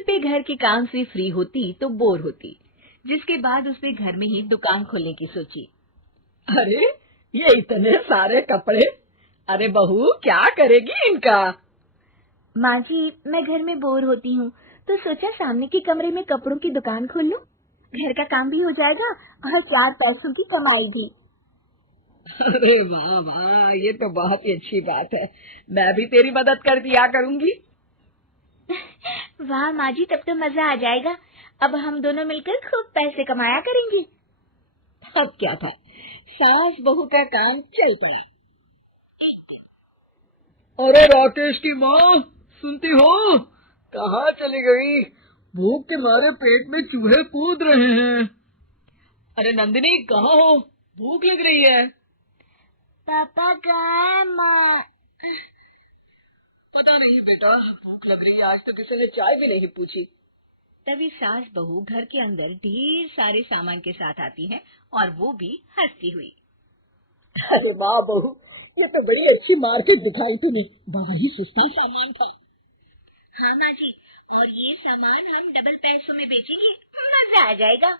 शिल्पी घर के काम से फ्री होती तो बोर होती, जिसके बाद उसने घर में ही दुकान खोलने की सोची। अरे ये इतने सारे कपड़े, अरे बहू क्या करेगी इनका? माँ जी, मैं घर में बोर होती हूँ तो सोचा सामने के कमरे में कपड़ों की दुकान खोल लूं। घर का काम भी हो जाएगा और 4 पैसों की कमाई भी। अरे वाह वाह, ये तो बहुत ही अच्छी बात है। मैं भी तेरी मदद कर दिया करूंगी। वाह माँ जी, तब तो मजा आ जाएगा। अब हम दोनों मिलकर खूब पैसे कमाया करेंगे। अब क्या था, सास बहू का काम चल पड़ा। अरे राकेश की माँ, सुनती हो? कहाँ चली गई? भूख के मारे पेट में चूहे कूद रहे हैं। अरे नंदिनी, कहाँ हो? भूख लग रही है। पापा कहाँ है माँ? पता नहीं बेटा, भूख लग रही है। आज तो किसी ने चाय भी नहीं पूछी। तभी सास बहू घर के अंदर ढेर सारे सामान के साथ आती हैं और वो भी हंसती हुई। अरे वाह बहू, ये तो बड़ी अच्छी मार्केट दिखाई तूने। बड़ा ही सस्ता सामान था। हाँ माँ जी, और ये सामान हम डबल पैसों में बेचेंगे, मजा आ जाएगा।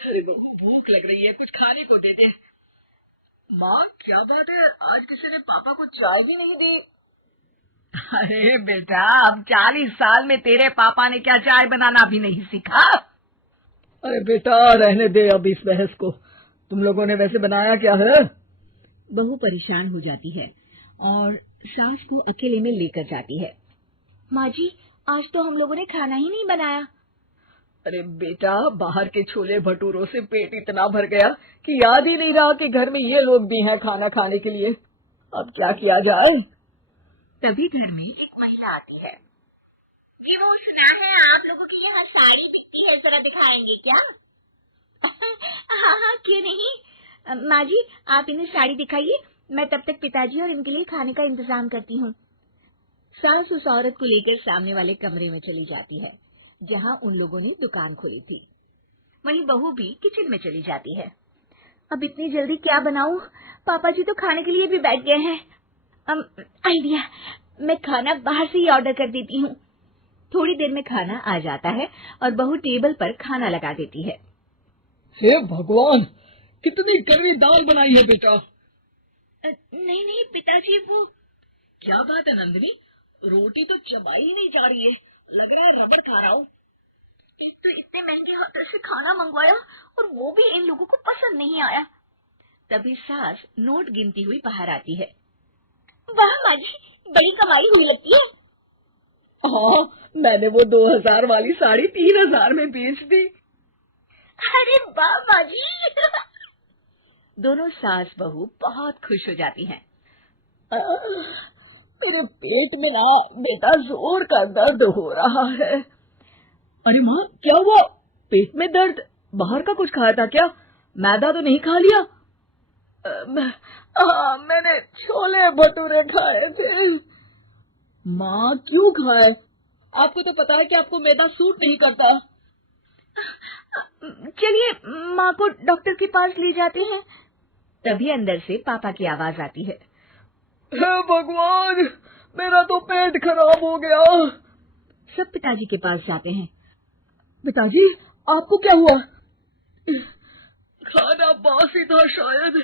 अरे बहू, भूख लग रही है, कुछ खाने को दे दे। माँ क्या बात है, आज किसी ने पापा को चाय भी नहीं दी? अरे बेटा, अब 40 साल में तेरे पापा ने क्या चाय बनाना भी नहीं सीखा? अरे बेटा रहने दे अब इस बहस को। तुम लोगों ने वैसे बनाया क्या है? बहू परेशान हो जाती है और सास को अकेले में लेकर जाती है। माँ जी, आज तो हम लोगों ने खाना ही नहीं बनाया। अरे बेटा, बाहर के छोले भटूरों से पेट इतना भर गया कि याद ही नहीं रहा कि घर में ये लोग भी हैं खाना खाने के लिए। अब क्या किया जाए? तभी घर में एक महिला आती है। ये वो सुना है आप लोगों के यहाँ साड़ी बिकती है, जरा दिखाएंगे क्या? हाँ हाँ, क्यों नहीं। माँ जी, आप इन्हें साड़ी दिखाइए, मैं तब तक पिताजी और इनके लिए खाने का इंतजाम करती हूँ। सास उस औरत को लेकर सामने वाले कमरे में चली जाती है जहाँ उन लोगों ने दुकान खोली थी। वहीं बहू भी किचन में चली जाती है। अब इतनी जल्दी क्या बनाऊं? पापा जी तो खाने के लिए भी बैठ गए हैं। आइडिया, मैं खाना बाहर से ही ऑर्डर कर देती हूँ। थोड़ी देर में खाना आ जाता है और बहू टेबल पर खाना लगा देती है। हे भगवान, कितनी कड़वी दाल बनाई है बेटा। नहीं नहीं पिताजी, वो क्या बात है नंदिनी, रोटी तो चबाई ही नहीं जा रही है, लग रहा है रबड़ खा रहा हूँ। एक तो इतने महंगे होटल से खाना मंगवाया और वो भी इन लोगों को पसंद नहीं आया। तभी सास नोट गिनती हुई बाहर आती है। वाह माँ जी, बड़ी कमाई हुई लगती है। हाँ, मैंने वो 2000 वाली साड़ी 3000 में बेच दी। अरे वाह माँ जी। दोनों सास बहू बहुत खुश हो जाती हैं। मेरे पेट में ना बेटा जोर का दर्द हो रहा है। अरे माँ, क्या हुआ? पेट में दर्द? बाहर का कुछ खाया था क्या? मैदा तो नहीं खा लिया? मैंने छोले भटूरे खाए थे। माँ क्यों खाए? आपको तो पता है कि आपको मैदा सूट नहीं करता। चलिए माँ को डॉक्टर के पास ले जाते हैं। तभी अंदर से पापा की आवाज आती है। हे भगवान, मेरा तो पेट खराब हो गया। सब पिताजी के पास जाते हैं। पिताजी, आपको क्या हुआ? खाना बासी था शायद।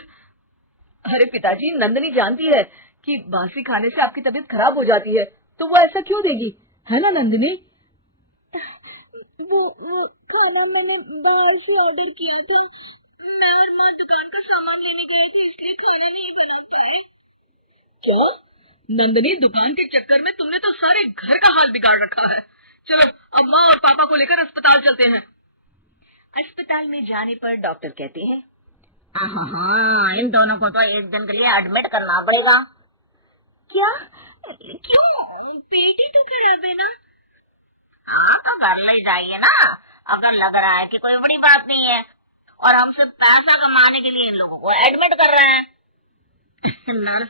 अरे पिताजी, नंदिनी जानती है कि बासी खाने से आपकी तबीयत खराब हो जाती है, तो वो ऐसा क्यों देगी, है ना नंदिनी? वो खाना मैंने बाहर से ऑर्डर किया था। मैं और माँ दुकान का सामान लेने गए थे, इसलिए खाना नहीं बना पाए। क्या नंदिनी, दुकान के चक्कर में तुमने तो सारे घर का हाल बिगाड़ रखा है। चलो अब माँ और पापा को लेकर अस्पताल चलते हैं। अस्पताल में जाने पर डॉक्टर कहते हैं, हाँ, इन दोनों को तो एक दिन के लिए एडमिट करना पड़ेगा। क्या? क्यों? पेट ही तो खराब है ना। हाँ, तो घर ले जाइए ना, अगर लग रहा है कि कोई बड़ी बात नहीं है और हम सिर्फ पैसा कमाने के लिए इन लोगों को एडमिट कर रहे हैं। नर्स,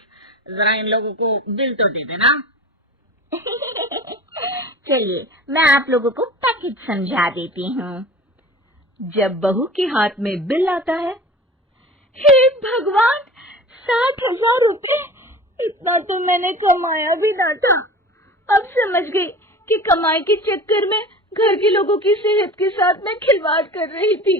जरा इन लोगों को बिल तो दे देना। चलिए, मैं आप लोगों को पैकेज समझा देती हूँ। जब बहू के हाथ में बिल आता है, हे भगवान, 60,000 रुपए! इतना तो मैंने कमाया भी ना था। अब समझ गई कि कमाई के चक्कर में घर के लोगों की सेहत के साथ मैं खिलवाड़ कर रही थी।